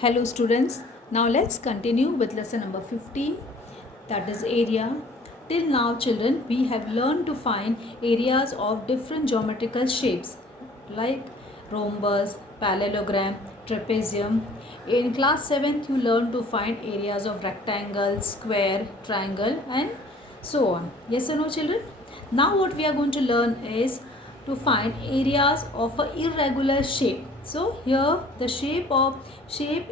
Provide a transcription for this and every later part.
Hello students, now let's continue with lesson number 15, that is area. Till now children, we have learned to find areas of different geometrical shapes like rhombus, parallelogram, trapezium. In class 7th you learned to find areas of rectangle, square, triangle and so on. Yes or no children? Now what we are going to learn is to find areas of a irregular shape. So here the shape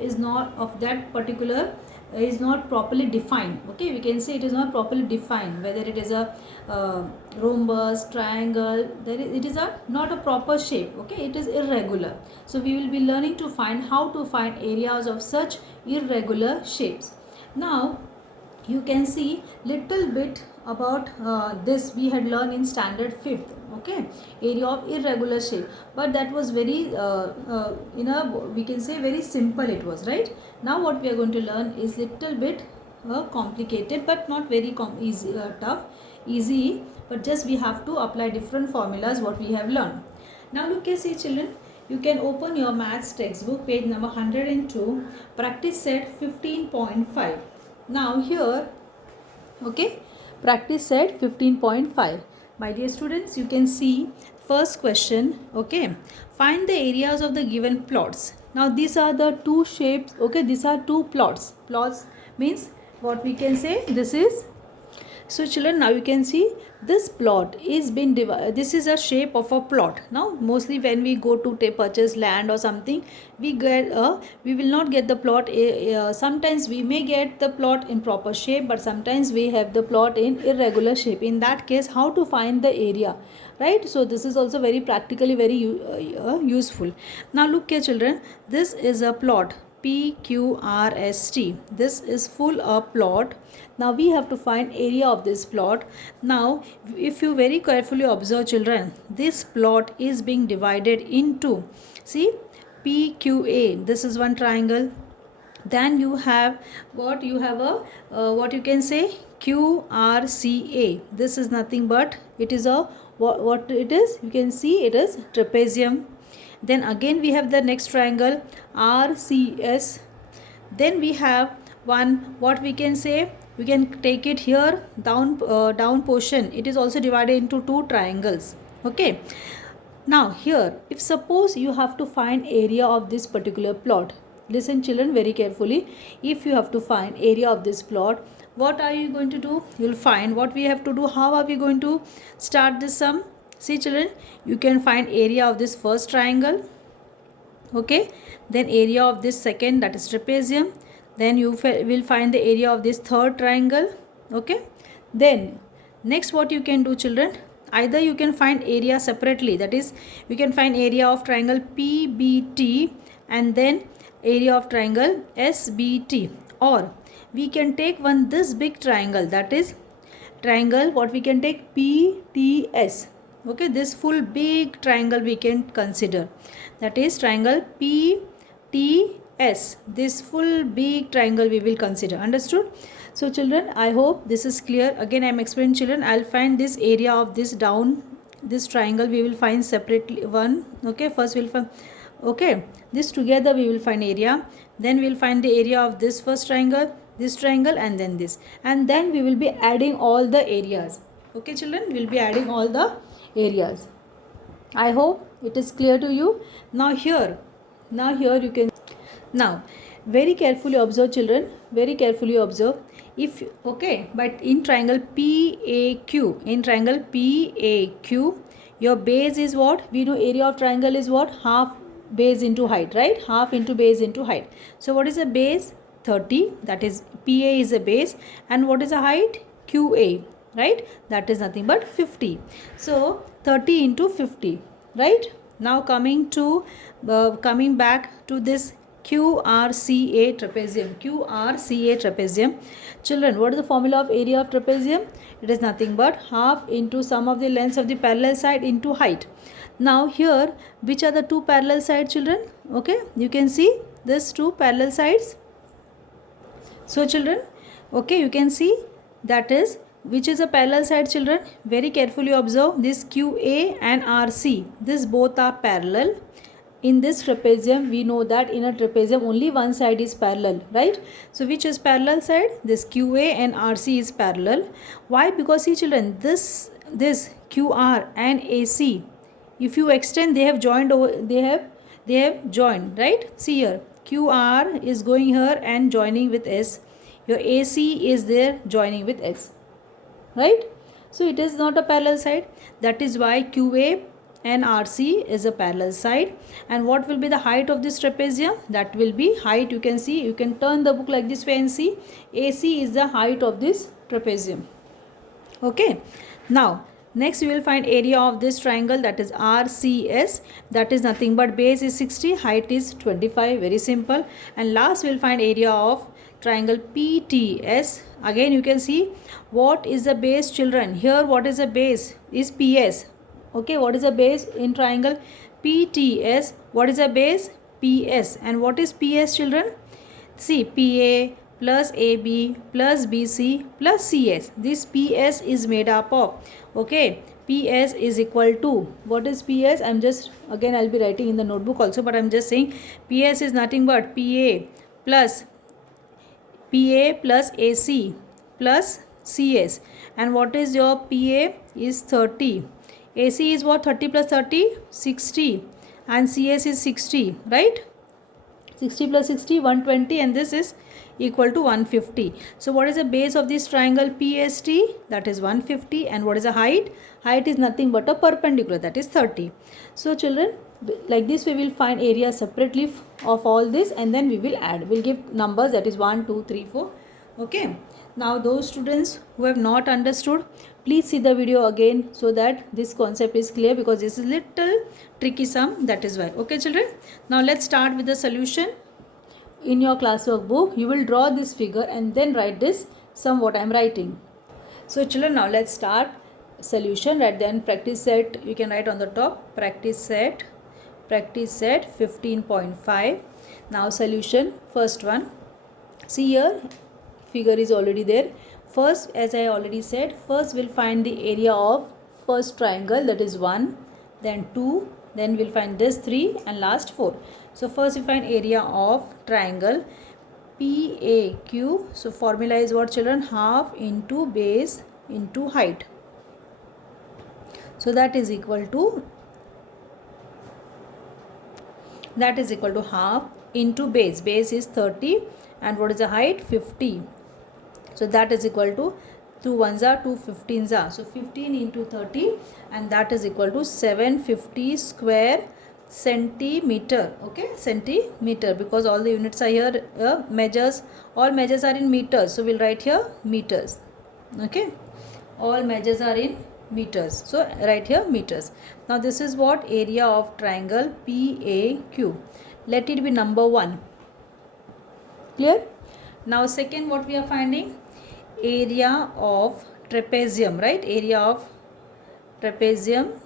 is not of that particular is not properly defined. Okay, we can say it is not properly defined whether it is a rhombus, triangle. It is a not a proper shape. Okay, it is irregular. So we will be learning to find how to find areas of such irregular shapes. Now you can see little bit about this we had learned in standard 5th. Okay, area of irregular shape, but that was very we can say very simple it was, right? Now what we are going to learn is little bit complicated but not very easy, tough, easy, but just we have to apply different formulas what we have learned. Now look at, see children, you can open your maths textbook page number 102, practice set 15.5. Now here, okay, practice set 15.5. My dear students, you can see first question. Okay, find the areas of the given plots. Now these are the two shapes. Okay, these are two plots. Plots means what we can say, this is, so children, now you can see this plot is been divided. This is a shape of a plot. Now mostly when we go to purchase land or something, we will not get the plot. Sometimes we may get the plot in proper shape, but sometimes we have the plot in irregular shape. In that case, how to find the area, right? So this is also very practically very useful. Now look here children, this is a plot PQRST. This is full of plot. Now we have to find area of this plot. Now if you very carefully observe children, this plot is being divided into, see, PQA, this is one triangle. Then you have what, you have a what you can say, QRCA. This is nothing but it is a what it is, you can see it is trapezium. Then again we have the next triangle RCS. Then we have one, what we can say, we can take it here down portion, it is also divided into two triangles. Okay, now here if suppose you have to find area of this particular plot, listen children very carefully. If you have to find area of this plot, what are you going to do? You'll find what we have to do. How are we going to start this sum? See children, you can find area of this first triangle. Okay, then area of this second, that is trapezium. Then you will find the area of this third triangle. Okay, then next what you can do children, either you can find area separately, that is you can find area of triangle PBT and then area of triangle SBT, or we can take one this big triangle, that is triangle what we can take PTS. Okay, this full big triangle we can consider, that is triangle PTS. This full big triangle we will consider. Understood? So children, I hope this is clear. Again I am explaining children, I'll find this area of this down, this triangle we will find separately one. Okay, first we'll find, okay, this together we will find area, then we'll find the area of this first triangle, this triangle, and then this, and then we will be adding all the areas. Okay children, we'll be adding all the areas. I hope it is clear to you. Now here you can, now very carefully observe children, very carefully observe. If okay, but in triangle PAQ, in triangle PAQ, your base is what, we know area of triangle is what, half base into height, right? Half into base into height. So what is the base? 30, that is PA is a base, and what is the height? QA, right? That is nothing but 50. So 30 into 50, right? Now coming back to this QRCA trapezium. QRCA trapezium. Children, what is the formula of area of trapezium? It is nothing but half into sum of the lengths of the parallel side into height. Now here, which are the two parallel sides children? Okay, you can see this two parallel sides. So children, okay, you can see that is, which is a parallel side children? Very carefully observe this QA and RC. This both are parallel. in this trapezium, we know that in a trapezium only one side is parallel, right? So which is parallel side? This QA and RC is parallel. Why? Because see children, this QR and AC, if you extend, they have joined over, they have joined, right? See here, QR is going here and joining with S. Your AC is there joining with S, right? So it is not a parallel side. That is why QA and RC is a parallel side. And what will be the height of this trapezium? That will be height. You can see, you can turn the book like this way and see AC is the height of this trapezium. Okay, now next we will find area of this triangle, that is RCS. That is nothing but base is 60, height is 25. Very simple. And last we will find area of triangle PTS. Again you can see what is the base, children. Here what is the base is PS. Okay, what is the base in triangle PTS? What is the base? PS. And what is PS, children? See, PA plus AB plus BC plus CS. This PS is made up of, okay, PS is equal to, what is PS? I'm just, again I'll be writing in the notebook also, but I'm just saying PS is nothing but PA plus AC plus CS. And what is your PA is 30. AC is what? 30 plus 30? 60. And CS is 60, right? 60 plus 60, 120, and this is equal to 150. So what is the base of this triangle PST? That is 150. And what is the height? Height is nothing but a perpendicular, that is 30. So children, like this we will find area separately of all this, and then we will add. We'll give numbers, that is 1, 2, 3, 4. Okay. Now those students who have not understood, please see the video again so that this concept is clear, because this is little tricky sum, that is why. Okay children, now let's start with the solution. In your classwork book you will draw this figure and then write this sum what I am writing. So children, now let's start solution. Right, then practice set, you can write on the top, practice set 15.5. now solution, first one. See here, figure is already there. First, as I already said, first we'll find the area of first triangle, that is 1, then 2, then we'll find this 3, and last 4. So first we find area of triangle PAQ. So formula is what, children? Half into base into height. So that is equal to half into base. Base is 30, and what is the height? 50. So that is equal to 2 1s are 2 15s are. So 15 into 30, and that is equal to 750 square centimeter. Okay, centimeter, because all the units are here, measures, all measures are in meters. So we'll write here meters. Okay, all measures are in meters. So write here meters. Now this is what area of triangle PAQ. Let it be number 1. Clear? Now second, what we are finding? Area of trapezium, right? Area of trapezium.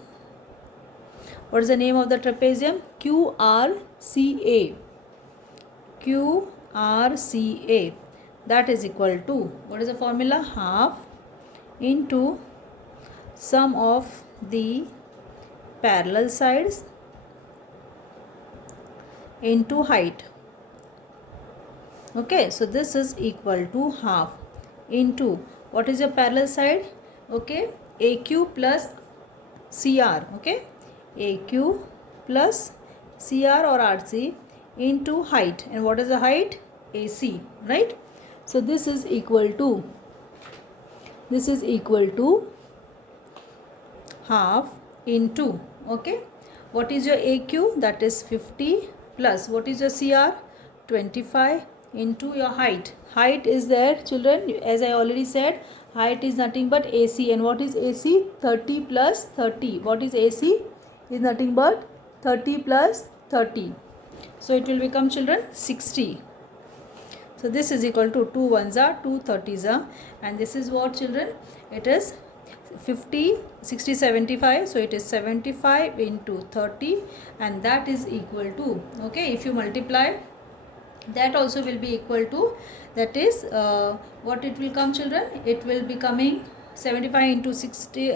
What is the name of the trapezium? QRCA. QRCA. That is equal to, what is the formula? Half into sum of the parallel sides into height. Okay, so this is equal to half into, what is your parallel side? Okay, AQ plus CR. Okay, AQ plus CR or RC into height. And what is the height? AC, right? So this is equal to half into, okay, what is your AQ? That is 50 plus, what is your CR? 25 into your height. Height is there, children, as I already said, height is nothing but AC. And what is AC? 30 plus 30. What is AC? Is nothing but 30 plus 30. So it will become, children, 60. So this is equal to 2 1s are 2 30s are, and this is what, children? It is 50 60 75. So it is 75 into 30, and that is equal to, okay, if you multiply, that also will be equal to, that is what it will come, children? It will be coming 75 into 60,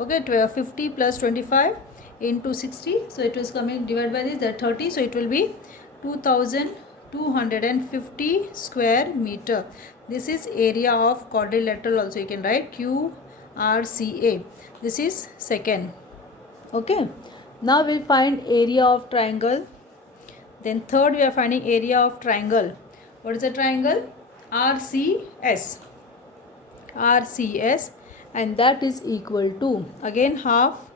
okay, 50 plus 25 into 60, so it was coming divided by this, that 30, so it will be 2250 square meter. This is area of quadrilateral, also you can write QRCA. This is second. Okay, now we'll find area of triangle. Then third, we are finding area of triangle. What is a triangle? RCS. RCS, and that is equal to, again, half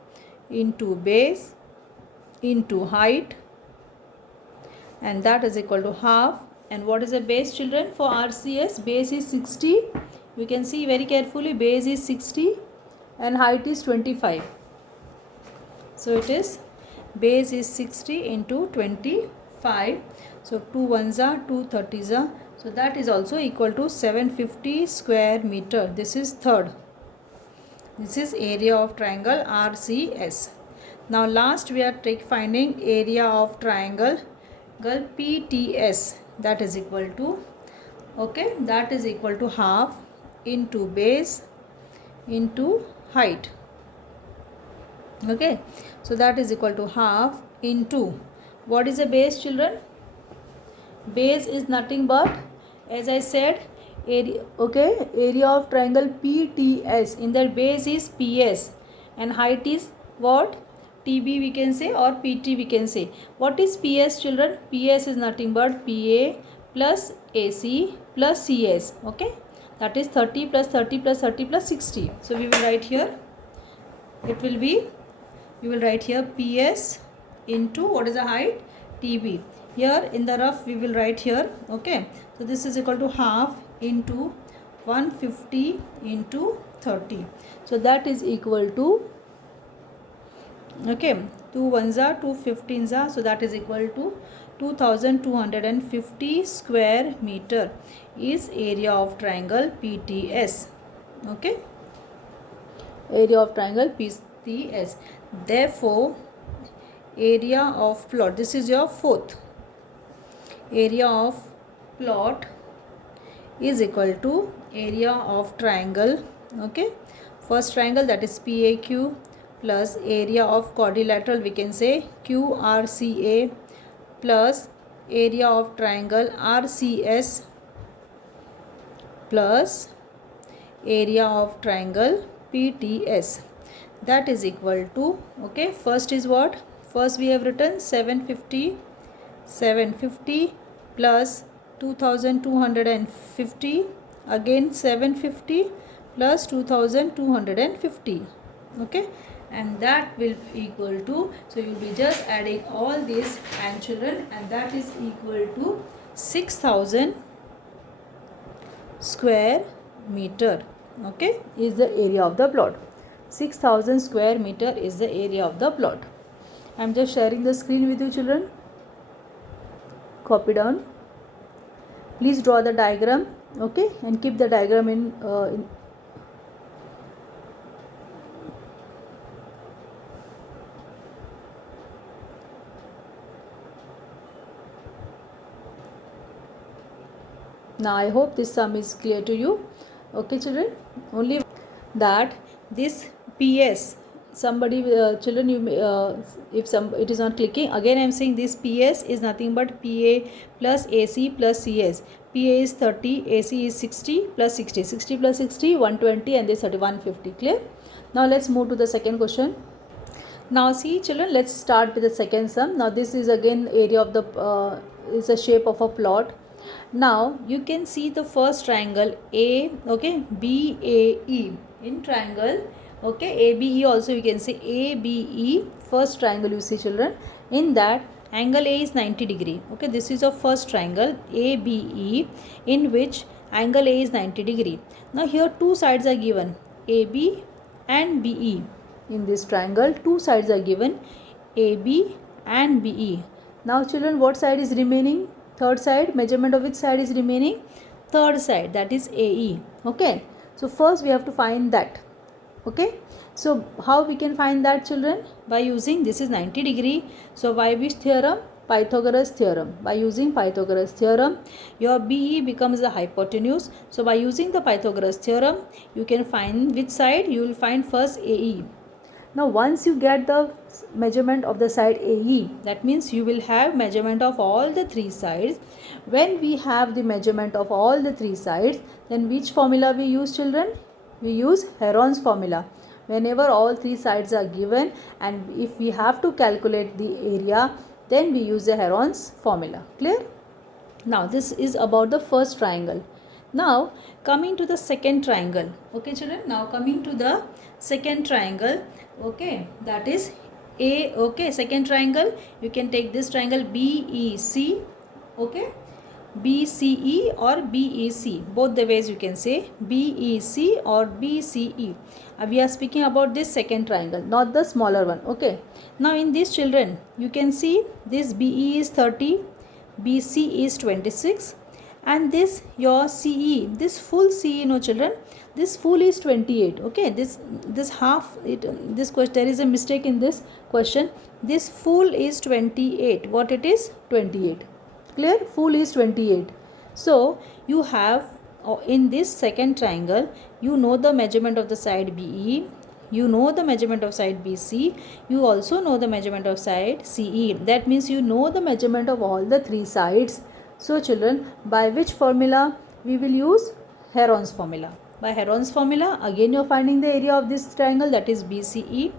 into base into height, and that is equal to half. And what is the base, children, for RCS? Base is 60. You can see very carefully, base is 60 and height is 25. So it is, base is 60 into 25. So 2 ones are 2 30s are. So that is also equal to 750 square meter. This is third. This is area of triangle RCS. Now last we are finding area of triangle PTS. That is equal to, okay, that is equal to half into base into height. Okay, so that is equal to half into, what is a base, children? Base is nothing but, as I said, area. Okay, area of triangle PTS. In that base is PS and height is what? TB we can say, or PT we can say. What is PS, children? PS is nothing but PA plus AC plus CS. Okay, that is 30 plus 30 plus 30 plus 60. So we will write here, it will be, we will write here PS into, what is the height? TB. Here in the rough we will write here. Okay, so this is equal to half into 150 into 30. So that is equal to, okay, 2 ones are 2 15s are, so that is equal to 2250 square meter is area of triangle PTS. Okay, area of triangle PTS. Therefore area of plot, this is your fourth, area of plot is equal to area of triangle. Okay, first triangle, that is PAQ, plus area of quadrilateral, we can say QRCA, plus area of triangle RCS, plus area of triangle PTS. That is equal to, okay, first is what? First we have written 750 plus 2250, again 750 plus 2250. Okay, and that will equal to, so you will be just adding all these, and children, and that is equal to 6000 square meter. Okay, is the area of the plot. 6000 square meter is the area of the plot. I am just sharing the screen with you, children. Copy down. Please draw the diagram. Okay, and keep the diagram in now I hope this sum is clear to you. Okay, children, only that this PS, somebody children, you may, if some it is not clicking, again I am saying this PS is nothing but PA plus AC plus CS. PA is 30, AC is 60 plus 60, 60 plus 60 120, and this 30 150. Clear? Now let's move to the second question. Now see, children, let's start with the second sum. Now this is again area of the is a shape of a plot. Now you can see the first triangle A, okay, BAE in triangle. Okay, ABE also you can say ABE, first triangle you see, children. In that angle A is 90 degree. Okay, this is a first triangle ABE in which angle A is 90 degree. Now here two sides are given, AB and BE. In this triangle two sides are given, AB and BE. Now children, what side is remaining? Third side. Measurement of which side is remaining? Third side, that is AE. Okay, so first we have to find that. Okay, so how we can find that, children? By using, this is 90 degree, so by which theorem? Pythagoras theorem. By using Pythagoras theorem, your BE becomes the hypotenuse. So by using the Pythagoras theorem, you can find which side? You will find first AE. Now once you get the measurement of the side AE, that means you will have measurement of all the three sides. When we have the measurement of all the three sides, then which formula we use, children? We use Heron's formula. Whenever all three sides are given and if we have to calculate the area, then we use the Heron's formula. Clear? Now this is about the first triangle. Now coming to the second triangle. Okay children, now coming to the second triangle. Okay, that is second triangle. You can take this triangle BEC. Okay, BCE or BEC, both the ways you can say BEC or BCE. We are speaking about this second triangle, not the smaller one. Okay, now in these children you can see this BE is 30, BC is 26, and this your CE, this full CE, no children, this full is 28. Okay, this half, this question, there is a mistake in this question. This full is 28. What it is? 28. Clear? Full is 28. So you have in this second triangle, you know the measurement of the side BE, you know the measurement of side BC, you also know the measurement of side CE. That means you know the measurement of all the three sides. So children, by which formula we will use? Heron's formula. By Heron's formula, again you are finding the area of this triangle, that is BCE.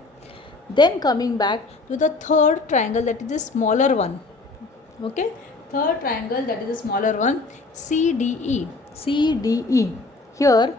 Then coming back to the third triangle, that is the smaller one. Okay, third triangle, that is the smaller one, CDE. CDE. Here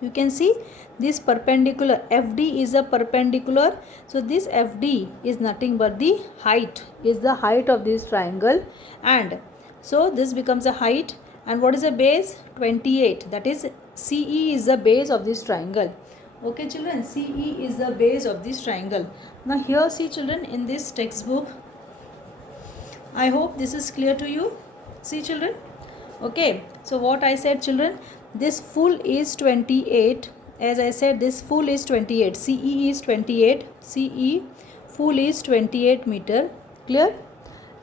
you can see this perpendicular, FD is a perpendicular. So this FD is nothing but the height, is the height of this triangle, and so this becomes a height. And what is the base? 28. That is CE is the base of this triangle. Okay children, CE is the base of this triangle. Now here see children, in this textbook, I hope this is clear to you. See children. Okay, so what I said children, this full is 28. As I said, this full is 28. CE is 28. CE full is 28 meter. Clear?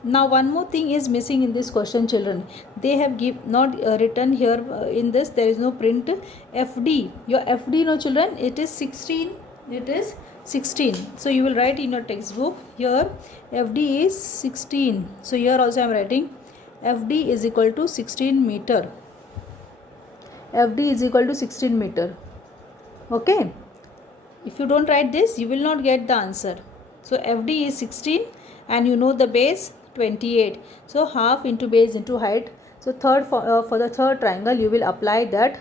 Now one more thing is missing in this question children. They have not written here in this, there is no print. FD. Your FD, no children, it is 16. It is 16. So you will write in your textbook here FD is 16. So here also I am writing FD is equal to 16 meter. FD is equal to 16 meter. Okay. If you don't write this, you will not get the answer. So FD is 16 and you know the base 28. So half into base into height. So for the third triangle you will apply that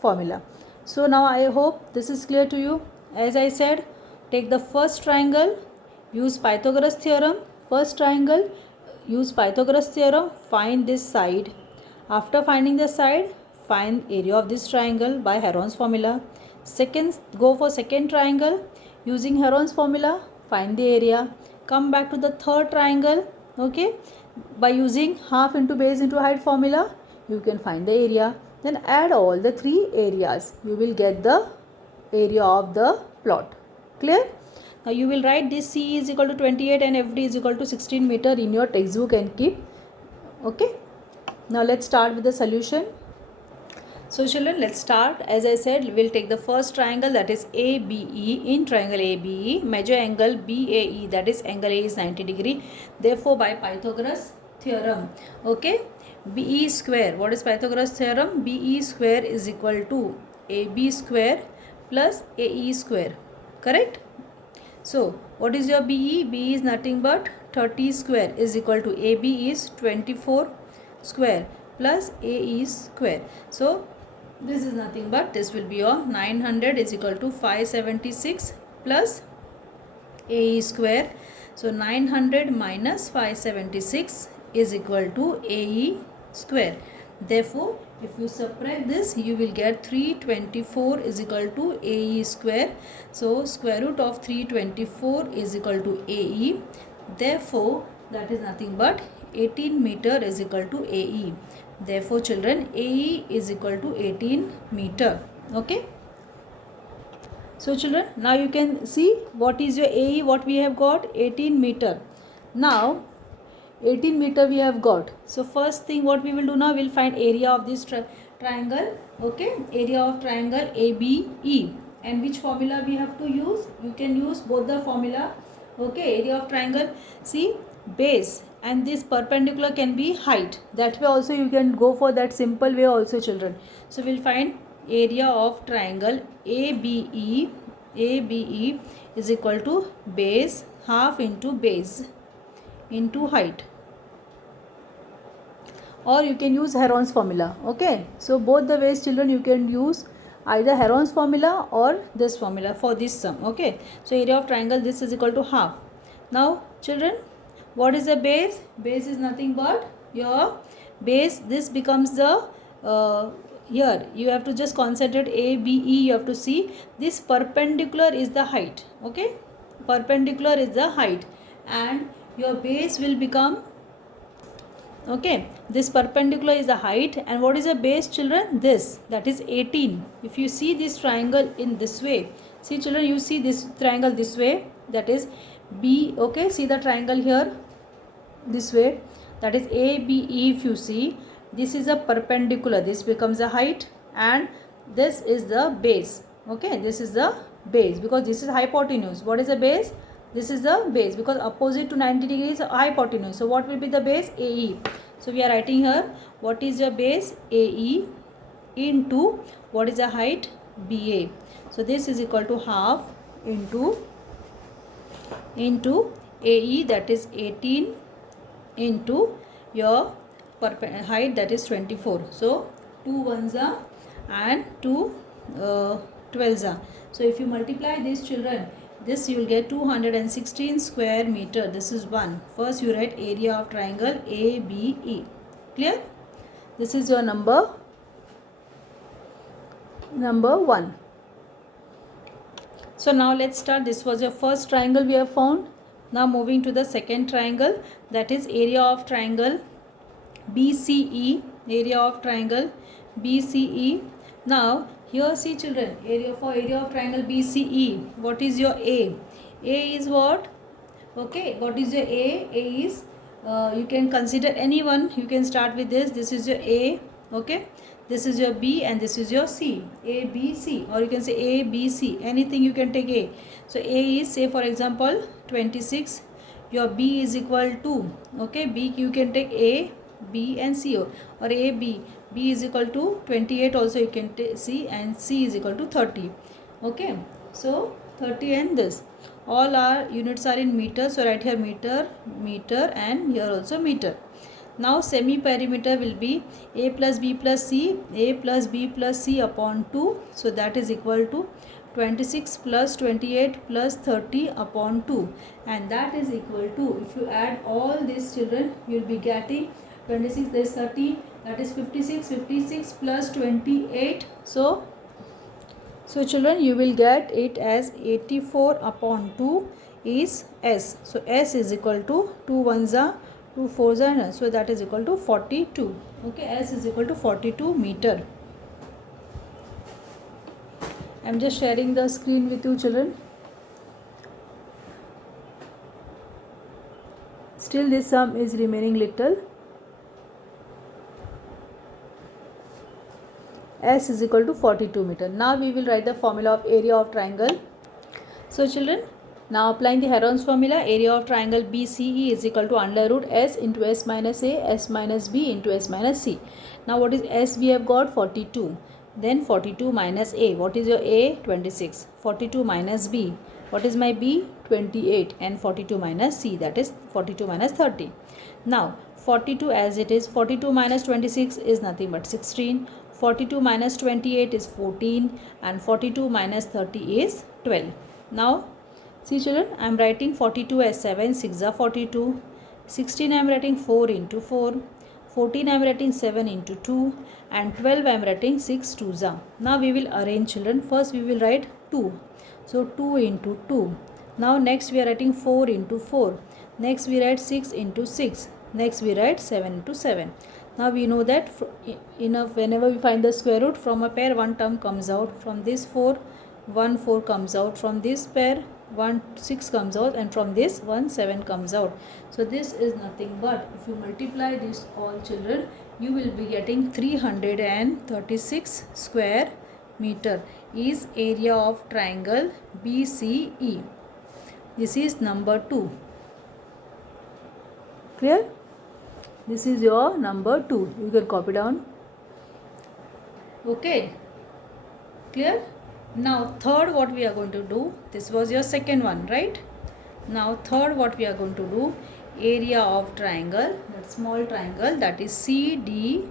formula. So now I hope this is clear to you. As I said, take the first triangle, use Pythagoras theorem. First triangle, use Pythagoras theorem, find this side. After finding the side, find area of this triangle by Heron's formula. Second, go for second triangle, using Heron's formula, find the area. Come back to the third triangle. Okay, by using half into base into height formula, you can find the area. Then add all the three areas. You will get the area of the plot. Clear? Now you will write this C is equal to 28 and FD is equal to 16 meter in your textbook and keep. Okay. Now let's start with the solution. So children, let's start. As I said, we will take the first triangle, that is ABE. In triangle ABE, measure angle BAE, that is angle A is 90 degree. Therefore, by Pythagoras theorem, okay, BE square. What is Pythagoras theorem? BE square is equal to AB square plus AE square. Correct? So, what is your BE? BE is nothing but 30 square is equal to AB is 24 square plus AE square. So, this is nothing but, this will be your 900 is equal to 576 plus AE square. So 900 minus 576 is equal to AE square. Therefore, if you subtract this, you will get 324 is equal to AE square. So square root of 324 is equal to AE. Therefore, that is nothing but 18 meter is equal to AE. Therefore, children, AE is equal to 18 meter. Okay. So, children, now you can see what is your AE, what we have got, 18 meter. Now, 18 meter we have got. So, first thing what we will do now, we will find area of this triangle. Okay. Area of triangle ABE. And which formula we have to use? You can use both the formula. Okay, area of triangle, see, base and this perpendicular can be height. That way also you can go for that simple way also, children. So we'll find area of triangle ABE is equal to base half into base into height, or you can use Heron's formula. Okay, so both the ways, children, you can use either Heron's formula or this formula for this sum. Okay, so area of triangle, this is equal to half. Now children, what is the base? Base is nothing but your base. This becomes the here you have to just concentrate ABE. You have to see this perpendicular is the height. Okay, perpendicular is the height, and your base will become, okay, this perpendicular is the height, and what is the base, children? This, that is 18. If you see this triangle in this way, see children, you see this triangle this way, that is B. Okay, see the triangle here this way, that is ABE. If you see, this is a perpendicular, this becomes a height, and this is the base. Okay, this is the base because this is hypotenuse. What is the base? This is the base because opposite to 90 degrees hypotenuse. So what will be the base? AE. So we are writing here, what is your base? AE into what is the height? BA. So this is equal to half into AE, that is 18, into your height, that is 24. So 2 ones are and 2 12s are. So if you multiply these, children, this you will get 216 square meter. This is 1. First you write area of triangle ABE. Clear? This is your number 1. So now let's start. This was your first triangle we have found. Now moving to the second triangle, that is area of triangle BCE. Area of triangle BCE. Now here see children, area of triangle BCE, what is your A? A is what? Okay, what is your A? A is, you can consider anyone, you can start with this. This is your A, okay, this is your B, and this is your C. A, B, C, or you can say A, B, C, anything you can take A. So A is, say for example, 26. Your B is equal to, okay, B you can take A, B and C, or A, B. B is equal to 28 also you can see, and C is equal to 30. Okay, so 30 and this. All our units are in meters, so right here meter, meter, and here also meter. Now semi perimeter will be A plus B plus C, A plus B plus C upon 2. So that is equal to 26 plus 28 plus 30 upon 2, and that is equal to, if you add all these, children, you will be getting 26, there is 30, that is 56. 56 plus 28. So children, you will get it as 84 upon 2 is S. So S is equal to 2 ones are 2 fours are, so that is equal to 42. Okay, S is equal to 42 meter. I am just sharing the screen with you, children. Still this sum is remaining little. S is equal to 42 meter. Now we will write the formula of area of triangle. So children, now applying the Heron's formula, area of triangle BCE is equal to under root S into S minus A, S minus B into S minus C. Now what is S? We have got 42. Then 42 minus A. What is your A? 26. 42 minus B. What is my B? 28. And 42 minus C, that is 42 minus 30. Now 42 as it is, 42 minus 26 is nothing but 16. 42 minus 28 is 14, and 42 minus 30 is 12. Now see children, I am writing 42 as 7, 6 are 42. 16 I am writing 4 into 4. 14 I am writing 7 into 2, and 12 I am writing 6 2s are. Now we will arrange, children. First we will write 2. So 2 into 2. Now next we are writing 4 into 4. Next we write 6 into 6. Next we write 7 into 7. Now we know that whenever we find the square root from a pair, one term comes out. From this 4, 1 4 comes out. From this pair, 1 6 comes out, and from this 1 7 comes out. So this is nothing but, if you multiply this all, children, you will be getting 336 square meter is area of triangle BCE. This is number 2. Clear? This is your number 2. You can copy down. Okay. Clear? Now third, what we are going to do, this was your second one, right? Now third, what we are going to do, area of triangle, that small triangle, that is CDE.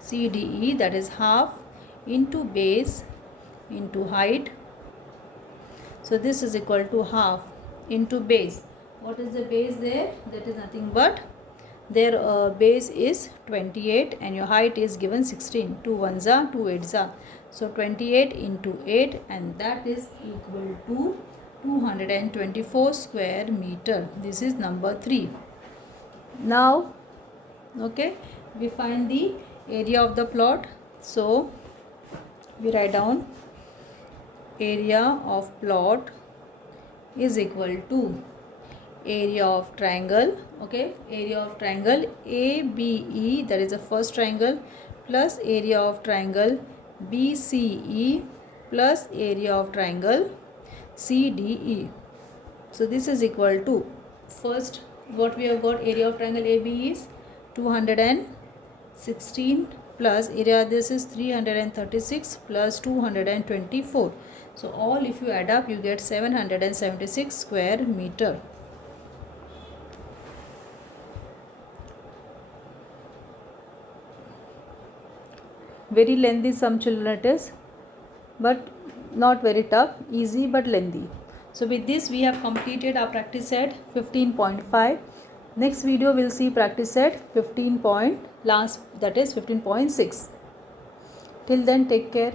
CDE, that is half into base into height. So this is equal to half into base. What is the base there? That is nothing but their base is 28 and your height is given 16. 2 ones are 2 eights are. So 28 into 8, and that is equal to 224 square meter. This is number 3. Now, okay, we find the area of the plot. So we write down area of plot is equal to area of triangle, okay, area of triangle ABE, that is the first triangle, plus area of triangle BCE plus area of triangle CDE. So this is equal to, first what we have got, area of triangle ABE is 216 plus area, this is 336 plus 224. So all if you add up, you get 776 square meter. Very lengthy some children it is, but not very tough, easy but lengthy. So with this we have completed our practice set 15.5. Next video we'll see practice set 15. That is 15.6. Till then, take care.